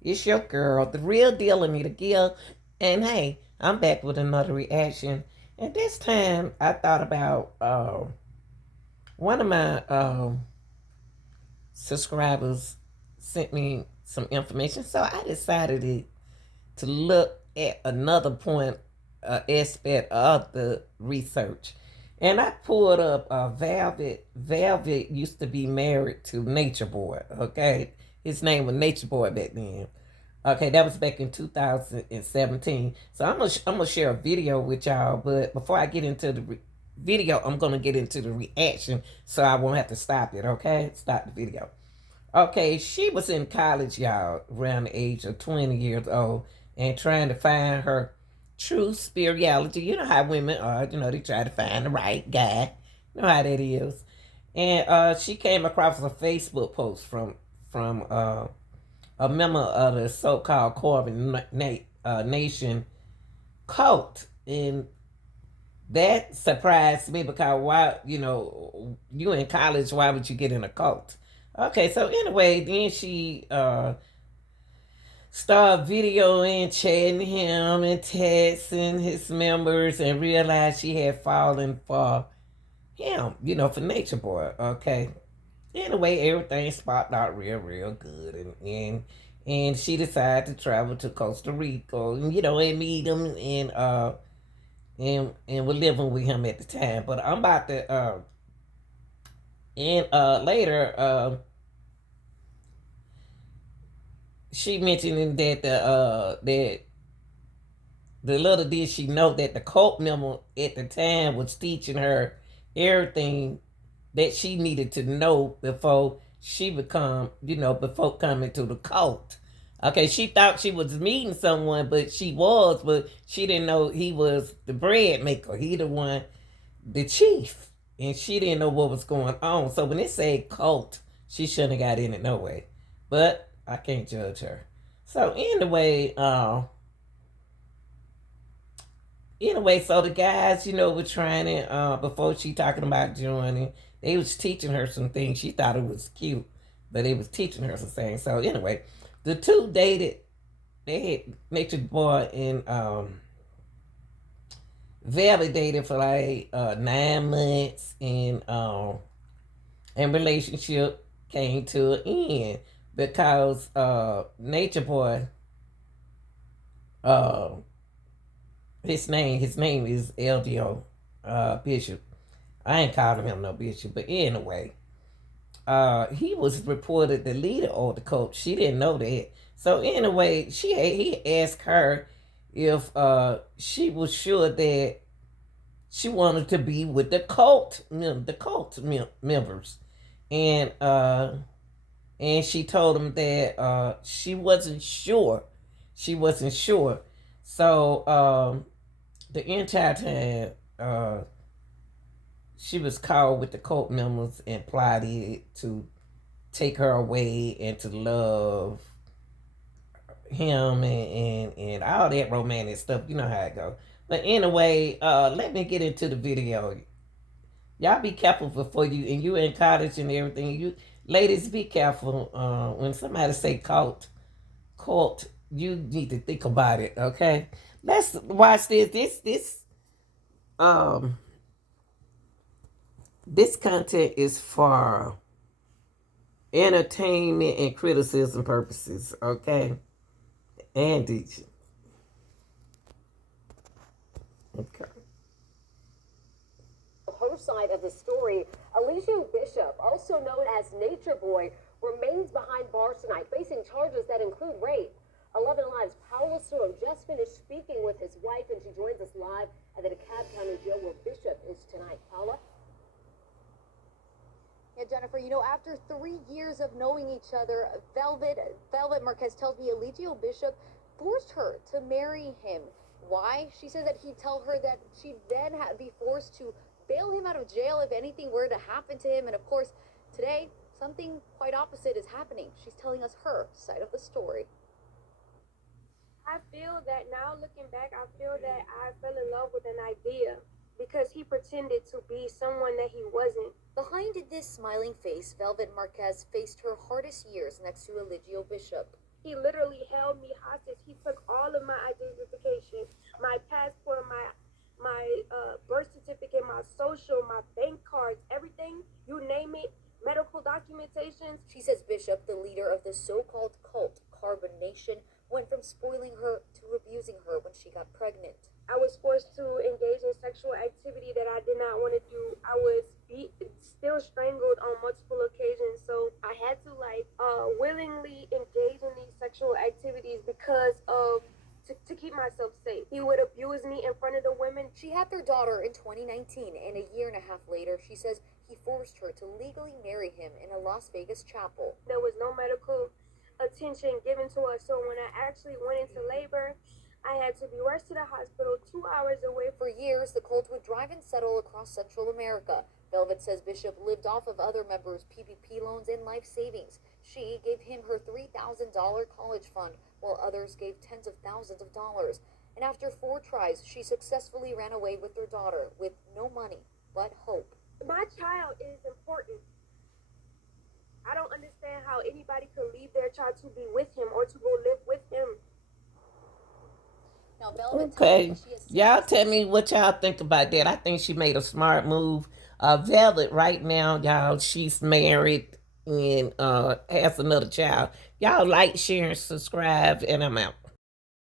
It's your girl, the real deal, Anita Gill. And hey, I'm back with another reaction. And this time I thought about one of my subscribers sent me some information. So I decided to look at another point, aspect of the research. And I pulled up Velvet. Velvet used to be married to Nature Boy, okay? His name was Nature Boy back then. Okay, that was back in 2017. So I'm gonna share a video with y'all, but before I get into the video, I'm gonna get into the reaction, so I won't have to stop it. Okay, stop the video. Okay, she was in college, y'all, around the age of 20 years old, and trying to find her true spirituality. You know how women are. You know, they try to find the right guy. You know how that is. And she came across a Facebook post from a member of the so-called Corbin Nation cult, and that surprised me because why, you in college, why would you get in a cult? Okay, so anyway, then she started videoing, chatting him and texting his members, and realized she had fallen for him, for Nature Boy. Okay, anyway, everything sparked out real good, and she decided to travel to Costa Rica, and meet him, and was living with him at the time. But I'm about to and later she mentioning that the little did she know that the cult member at the time was teaching her everything that she needed to know before she become, before coming to the cult. Okay, she thought she was meeting someone, but she didn't know he was the bread maker. He the one, the chief. And she didn't know what was going on. So when it said cult, she shouldn't have got in it no way. But I can't judge her. So anyway, so the guys, were trying to before she talking about joining, they was teaching her some things. She thought it was cute, but they was teaching her some things. So anyway, the two dated. They had Nature Boy and Velvet dated for like 9 months, and relationship came to an end because Nature Boy, uh, his name is Eligio Bishop. I ain't calling him no bishop, but anyway, he was reported the leader of the cult. She didn't know that. So anyway, he asked her if she was sure that she wanted to be with the cult members, and she told him that she wasn't sure. She wasn't sure. So the entire time, she was called with the cult members and plotted to take her away and to love him, and all that romantic stuff. You know how it goes. But anyway, let me get into the video. Y'all be careful before and you in college and everything. You ladies, be careful when somebody say cult. You need to think about it. Okay, let's watch this. Um this content is for entertainment and criticism purposes. Okay, and teaching. Okay. Her side of the story, Eligio Bishop, also known as Nature Boy, remains behind bars tonight, facing charges that include rape. 11 Live's Paula Storm just finished speaking with his wife, and she joins us live at the DeKalb County Jail where Bishop is tonight. Paula? Yeah, Jennifer, after 3 years of knowing each other, Velvet Marquez tells me Eligio Bishop forced her to marry him. Why? She said that he'd tell her that she'd then be forced to bail him out of jail if anything were to happen to him. And of course, today, something quite opposite is happening. She's telling us her side of the story. I feel that now looking back, I feel that I fell in love with an idea because he pretended to be someone that he wasn't. Behind this smiling face, Velvet Marquez faced her hardest years next to Eligio Bishop. He literally held me hostage. He took all of my identification, my passport, my birth certificate, my social, my bank cards, everything, you name it, medical documentations. She says Bishop, the leader of the so-called cult Carbon Nation, went from spoiling her to abusing her when she got pregnant. I was forced to engage in sexual activity that I did not want to do. I was still strangled on multiple occasions, so I had to willingly engage in these sexual activities because of to keep myself safe. He would abuse me in front of the women. She had their daughter in 2019, and a year and a half later, she says he forced her to legally marry him in a Las Vegas chapel. There was no medical attention given to us, so when I actually went into labor, I had to be rushed to the hospital 2 hours away. For years, the cult would drive and settle across Central America. Velvet says Bishop lived off of other members' PPP loans and life savings. She gave him her $3,000 college fund, while others gave tens of thousands of dollars. And after 4 tries, she successfully ran away with her daughter with no money but hope. My child is important. I don't understand how anybody could leave their child to be with him or to go live with him. Now, Velvet Okay, y'all tell me what y'all think about that. I think she made a smart move. Velvet right now, y'all, she's married and has another child. Y'all like, share, and subscribe, and I'm out.